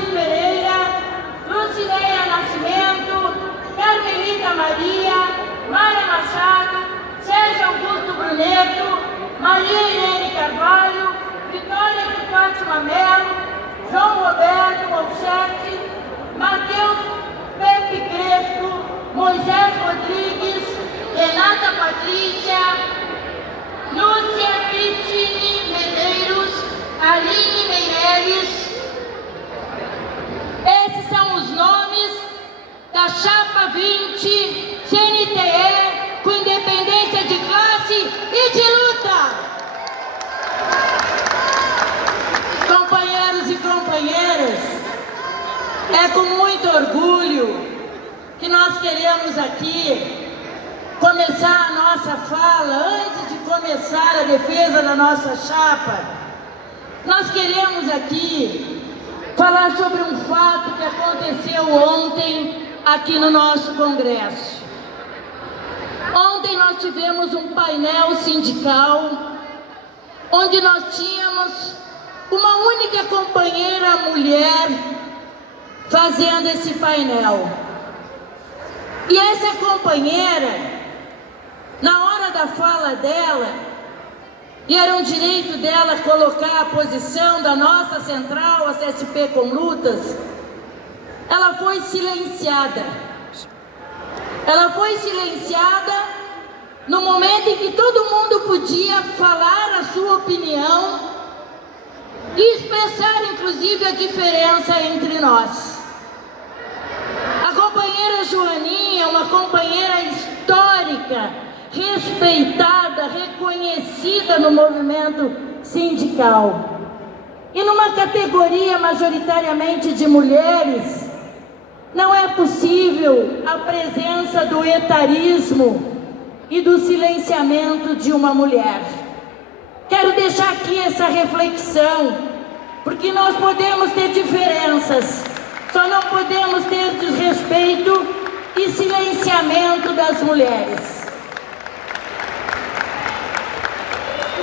Luiz Pereira, Lucileia Nascimento, Carmelita Maria, Mária Machado, Sérgio Augusto Bruneto, Maria Irene Carvalho, Vitória de Fátima Melo, João Roberto Molchetti, Matheus Pepe Crespo, Moisés Rodrigues, Renata Patrícia, Lúcia Cristine Medeiros, Aline Meireles. Esses são os nomes da Chapa 20 CNTE com independência de classe e de luta. Companheiros e companheiras, é com muito orgulho que nós queremos aqui começar a nossa fala. Antes de começar a defesa da nossa chapa, nós queremos aqui falar sobre um fato que aconteceu ontem aqui no nosso Congresso. Ontem nós tivemos um painel sindical, onde nós tínhamos uma única companheira mulher fazendo esse painel. E essa companheira, na hora da fala dela, e era um direito dela colocar a posição da nossa central, a CSP com Lutas, ela foi silenciada. Ela foi silenciada no momento em que todo mundo podia falar a sua opinião e expressar, inclusive, a diferença entre nós. A companheira Joaninha, uma companheira histórica, respeitada, reconhecida no movimento sindical. E numa categoria majoritariamente de mulheres, não é possível a presença do etarismo e do silenciamento de uma mulher. Quero deixar aqui essa reflexão, porque nós podemos ter diferenças, só não podemos ter desrespeito e silenciamento das mulheres.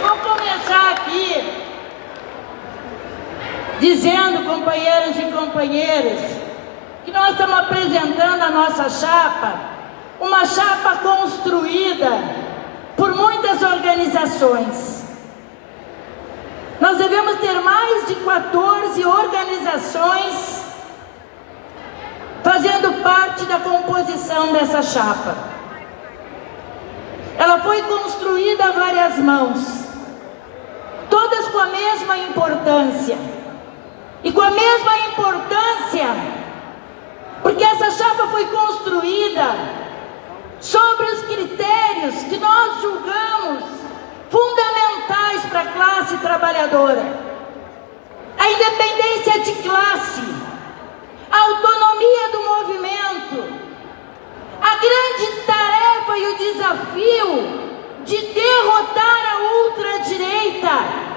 Vou começar aqui dizendo, companheiros e companheiras, que nós estamos apresentando a nossa chapa, uma chapa construída por muitas organizações. Nós devemos ter mais de 14 organizações fazendo parte da composição dessa chapa. Ela foi construída a várias mãos, todas com a mesma importância. E com a mesma importância, porque essa chapa foi construída sobre os critérios que nós julgamos fundamentais para a classe trabalhadora: a independência de classe, a autonomia do movimento, a grande tarefa e o desafio de derrotar a ultradireita,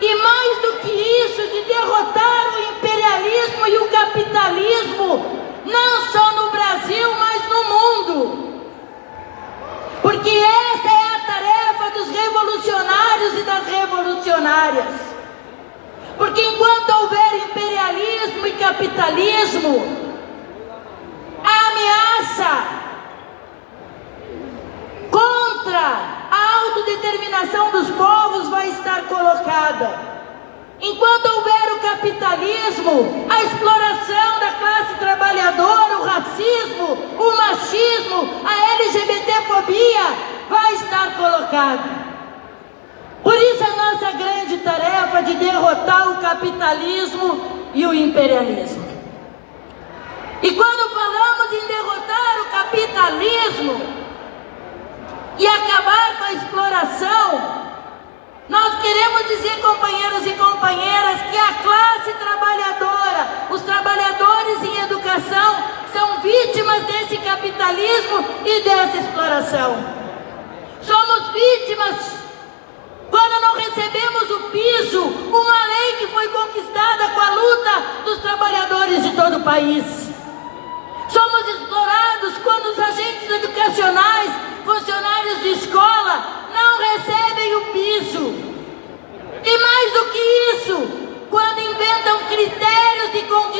e mais do que isso, de derrotar o imperialismo e o capitalismo, não só no Brasil, mas no mundo. Porque essa é a tarefa dos revolucionários e das revolucionárias. Porque enquanto houver imperialismo e capitalismo, a ameaça contra a autodeterminação dos povos vai estar colocada. Enquanto houver o capitalismo, a exploração da classe trabalhadora, o racismo, o machismo, a LGBTfobia vai estar colocada. Por isso a nossa grande tarefa de derrotar o capitalismo e o imperialismo. E quando falamos em derrotar o capitalismo e acabar com a exploração, nós queremos dizer, companheiros e companheiras, que a classe trabalhadora, os trabalhadores em educação, são vítimas desse capitalismo e dessa exploração. Somos vítimas quando não recebemos o piso, uma lei que foi conquistada com a luta dos trabalhadores de todo o país. Somos explorados quando os agentes educacionais, funcionários de escola, não recebem o piso. E mais do que isso, quando inventam critérios e condições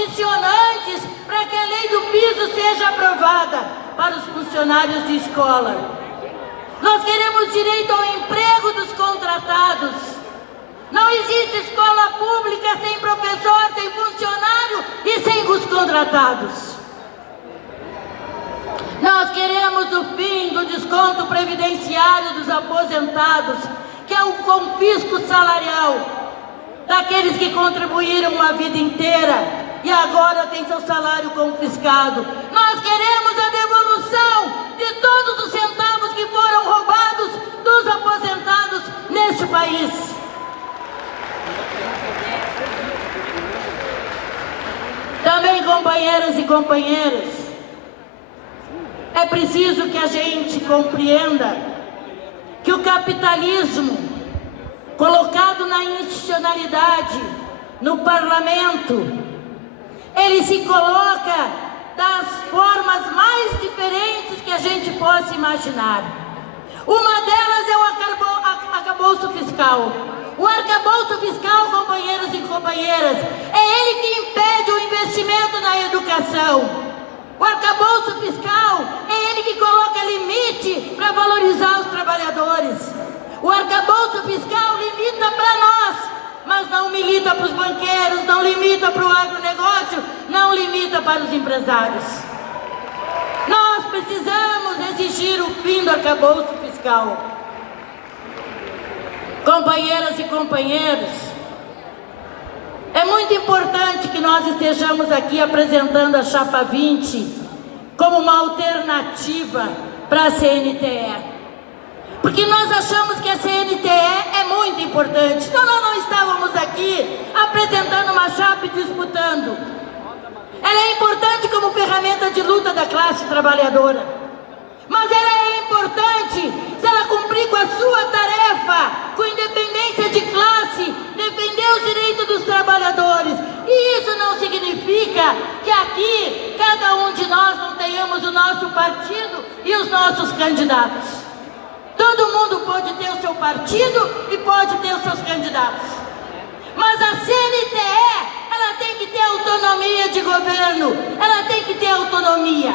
adequada para os funcionários de escola. Nós queremos direito ao emprego dos contratados. Não existe escola pública sem professor, sem funcionário e sem os contratados. Nós queremos o fim do desconto previdenciário dos aposentados, que é o confisco salarial daqueles que contribuíram uma vida inteira e agora tem seu salário confiscado. Nós queremos a devolução de todos os centavos que foram roubados dos aposentados neste país. Também, companheiras e companheiros, é preciso que a gente compreenda que o capitalismo, colocado na institucionalidade, no parlamento, ele se coloca das formas mais diferentes que a gente possa imaginar. Uma delas é o arcabouço fiscal. O arcabouço fiscal, companheiros e companheiras, é ele que impede o investimento na educação. O arcabouço fiscal é ele que coloca limite para valorizar os trabalhadores. O arcabouço fiscal limita para nós, mas não limita para os banqueiros, não limita para o agronegócio, não limita para os empresários. Nós precisamos exigir o fim do arcabouço fiscal. Companheiras e companheiros, é muito importante que nós estejamos aqui apresentando a Chapa 20 como uma alternativa para a CNTE. Porque nós achamos que a CNTE é muito importante. Senão nós não estávamos aqui apresentando uma chapa e disputando. Ela é importante como ferramenta de luta da classe trabalhadora. Mas ela é importante se ela cumprir com a sua tarefa, com independência de classe, defender os direitos dos trabalhadores. E isso não significa que aqui cada um de nós não tenhamos o nosso partido e os nossos candidatos. Todo mundo pode ter o seu partido e pode ter os seus candidatos. Mas a CNTE, ela tem que ter autonomia de governo, ela tem que ter autonomia.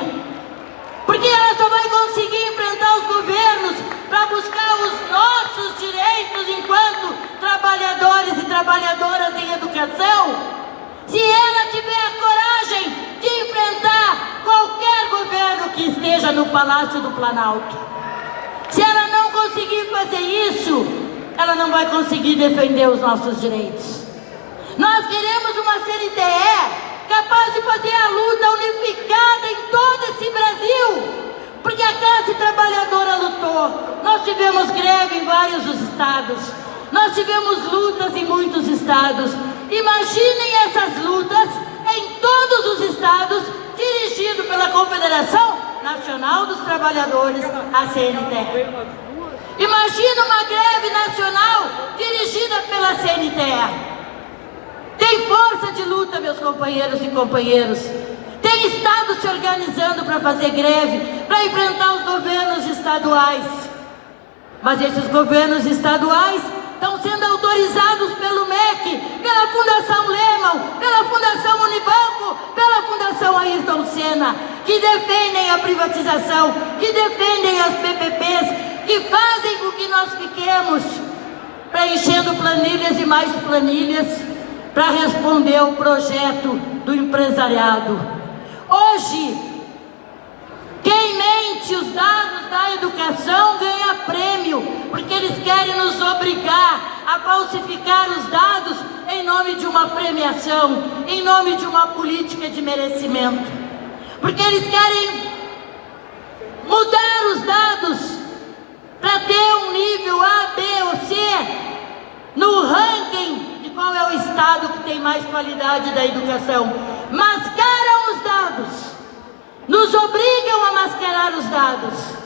Porque ela só vai conseguir enfrentar os governos para buscar os nossos direitos enquanto trabalhadores e trabalhadoras em educação, se ela tiver a coragem de enfrentar qualquer governo que esteja no Palácio do Planalto. Se ela não conseguir fazer isso, ela não vai conseguir defender os nossos direitos. Nós queremos uma CNTE capaz de fazer a luta unificada em todo esse Brasil, porque a classe trabalhadora lutou. Nós tivemos greve em vários estados, nós tivemos lutas em muitos estados. Imaginem essas lutas em todos os estados, dirigido pela Confederação Nacional dos Trabalhadores, a CNTE. Imagina uma greve nacional dirigida pela CNTE. Tem força de luta, meus companheiros e companheiras. Tem estado se organizando para fazer greve, para enfrentar os governos estaduais. Mas esses governos estaduais estão sendo autorizados pelo MEC, pela Fundação Lehman, pela Fundação Unibanco, pela Fundação Ayrton Senna, que defendem a privatização, que defendem as PPPs, que fazem com que nós fiquemos preenchendo planilhas e mais planilhas para responder ao projeto do empresariado. Hoje, quem mente os dados da educação ganha prêmio, porque eles querem nos obrigar a falsificar os dados em nome de uma premiação, em nome de uma política de merecimento. Porque eles querem mudar os dados para ter um nível A, B ou C no ranking de qual é o estado que tem mais qualidade da educação. Mascaram os dados, nos obrigam a mascarar os dados.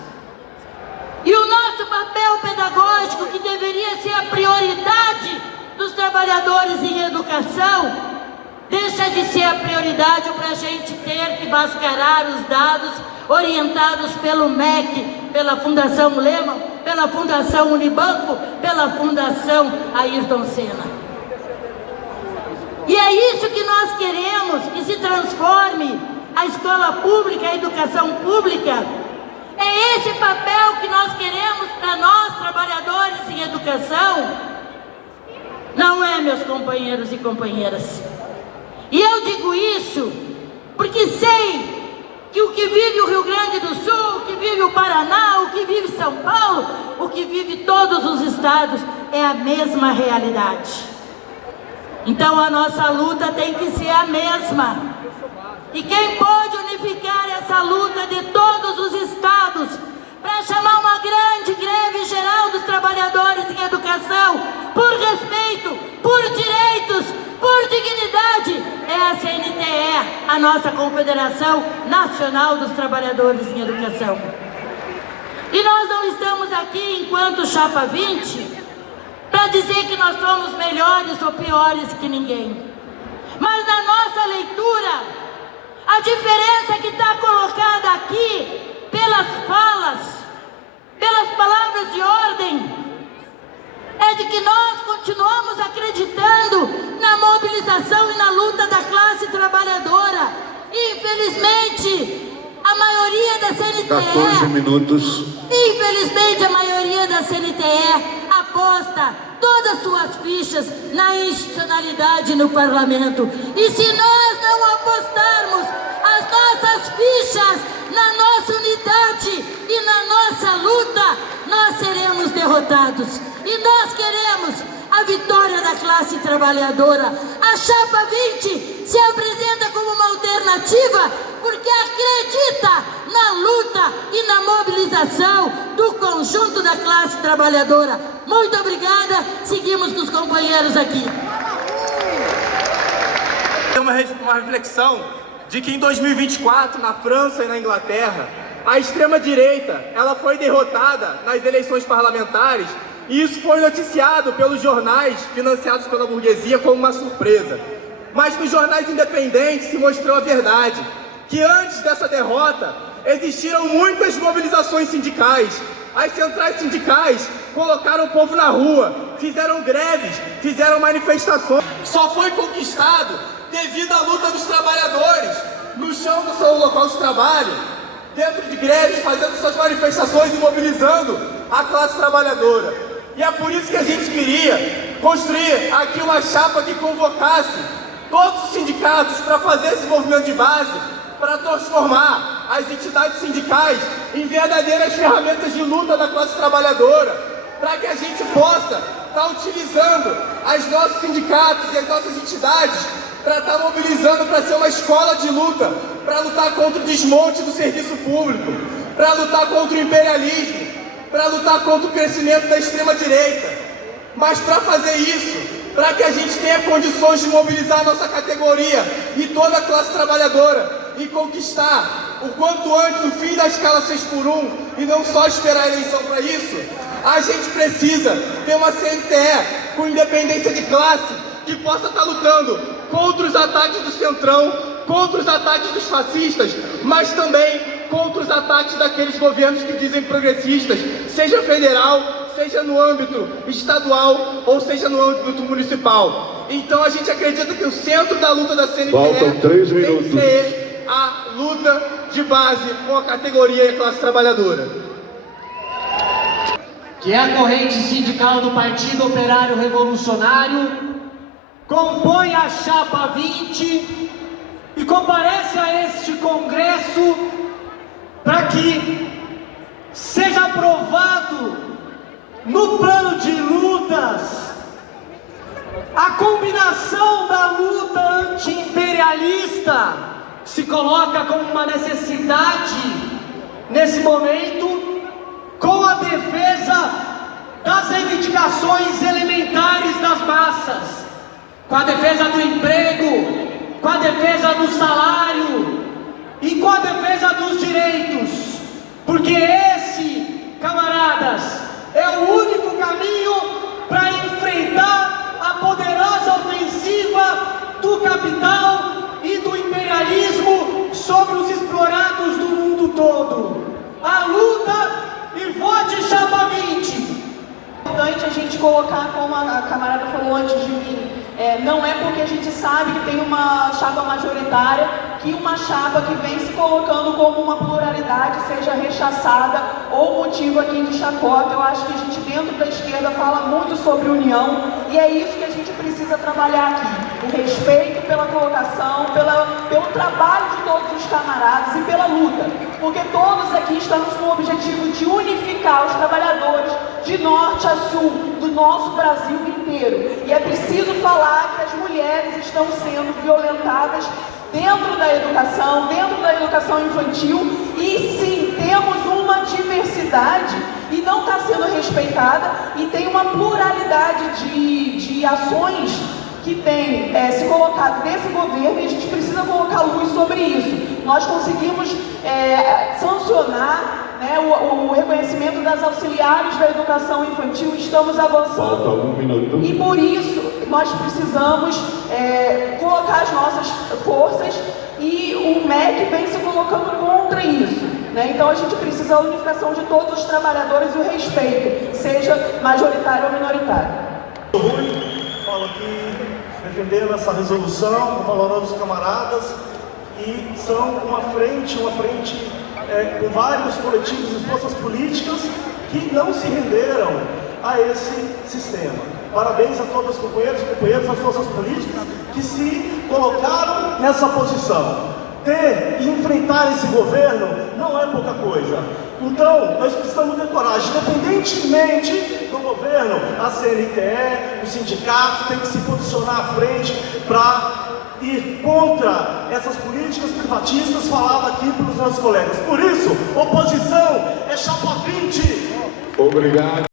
E o nosso papel pedagógico, que deveria ser a prioridade dos trabalhadores em educação, deixa de ser a prioridade para a gente ter que mascarar os dados orientados pelo MEC, pela Fundação Lehman, pela Fundação Unibanco, pela Fundação Ayrton Senna. E é isso que nós queremos, que se transforme a escola pública, a educação pública. É esse papel que nós queremos para nós, trabalhadores em educação? Não é, meus companheiros e companheiras. E eu digo isso porque sei que o que vive o Rio Grande do Sul, o que vive o Paraná, o que vive São Paulo, o que vive todos os estados, é a mesma realidade. Então a nossa luta tem que ser a mesma. E quem pode unificar essa luta de todos os estados para chamar uma grande greve geral dos trabalhadores em educação, por respeito, por direitos, por dignidade, é a CNTE, a nossa Confederação Nacional dos Trabalhadores em Educação. E nós não estamos aqui enquanto Chapa 20 para dizer que nós somos melhores ou piores que ninguém. Mas na nossa leitura, a diferença que está colocada aqui, pelas falas, pelas palavras de ordem, é de que nós continuamos acreditando na mobilização e na luta da classe trabalhadora. Infelizmente, a maioria da CNTE... 14 minutos. Infelizmente, a maioria da CNTE aposta todas suas fichas na institucionalidade no parlamento. E se nós não apostarmos as nossas fichas na nossa unidade e na nossa luta, nós seremos derrotados. E nós queremos a vitória da classe trabalhadora. A Chapa 20 se apresenta como uma alternativa porque acredita na luta e na mobilização do conjunto da classe trabalhadora. Muito obrigada. Seguimos com os companheiros aqui. Tem uma reflexão de que em 2024, na França e na Inglaterra, a extrema-direita ela foi derrotada nas eleições parlamentares, e isso foi noticiado pelos jornais financiados pela burguesia como uma surpresa. Mas nos jornais independentes se mostrou a verdade, que antes dessa derrota existiram muitas mobilizações sindicais. As centrais sindicais colocaram o povo na rua, fizeram greves, fizeram manifestações. Só foi conquistado devido à luta dos trabalhadores no chão do seu local de trabalho, dentro de greves, fazendo suas manifestações e mobilizando a classe trabalhadora. E é por isso que a gente queria construir aqui uma chapa que convocasse todos os sindicatos para fazer esse movimento de base, para transformar as entidades sindicais em verdadeiras ferramentas de luta da classe trabalhadora, para que a gente possa estar utilizando os nossos sindicatos e as nossas entidades para estar mobilizando para ser uma escola de luta, para lutar contra o desmonte do serviço público, para lutar contra o imperialismo, para lutar contra o crescimento da extrema-direita. Mas para fazer isso, para que a gente tenha condições de mobilizar a nossa categoria e toda a classe trabalhadora e conquistar o quanto antes o fim da escala 6x1 e não só esperar a eleição para isso, a gente precisa ter uma CNTE com independência de classe que possa estar lutando contra os ataques do Centrão, contra os ataques dos fascistas, mas também contra os ataques daqueles governos que dizem progressistas, seja federal, seja no âmbito estadual ou seja no âmbito municipal. Então a gente acredita que o centro da luta da CNTE tem que ser a luta de base com a categoria e a classe trabalhadora. Que é a corrente sindical do Partido Operário Revolucionário, compõe a Chapa 20 e comparece a este congresso para que seja aprovado no plano de lutas a combinação da luta anti-imperialista, que se coloca como uma necessidade nesse momento, com a defesa das reivindicações elementares das massas, com a defesa do emprego, com a defesa do salário e com a defesa dos direitos, porque esse, camaradas, é o único caminho para enfrentar a poderosa ofensiva do capital e do imperialismo sobre os explorados do mundo todo. A luta e vote Chapa 20! É importante a gente colocar, como a camarada falou antes de mim, não é porque a gente sabe que tem uma chapa majoritária que uma chapa que vem se colocando como uma pluralidade seja rechaçada ou motivo aqui de chacota. Eu acho que a gente dentro da esquerda fala muito sobre união e é isso que a gente precisa trabalhar aqui. O respeito pela colocação, pelo trabalho de todos os camaradas e pela luta. Porque todos aqui estamos com o objetivo de unificar os trabalhadores de norte a sul, do nosso Brasil inteiro. E é preciso falar que as mulheres estão sendo violentadas dentro da educação infantil, e sim, temos uma diversidade e não está sendo respeitada, e tem uma pluralidade de ações que tem se colocado nesse governo, e a gente precisa colocar luz sobre isso. Nós conseguimos sancionar o reconhecimento das auxiliares da educação infantil, estamos avançando. Falta 1 minuto. E por isso nós precisamos colocar as nossas forças, e o MEC vem se colocando contra isso. Então a gente precisa da unificação de todos os trabalhadores e o respeito, seja majoritário ou minoritário. Falo aqui defendendo essa resolução, com valorosos camaradas, e são uma frente com vários coletivos e forças políticas que não se renderam a esse sistema. Parabéns a todos os companheiros e companheiras das forças políticas que se colocaram nessa posição. E enfrentar esse governo não é pouca coisa. Então, nós precisamos ter coragem, independentemente do governo, a CNTE, os sindicatos têm que se posicionar à frente para ir contra essas políticas privatistas faladas aqui pelos nossos colegas. Por isso, oposição é chapa 20. Obrigado.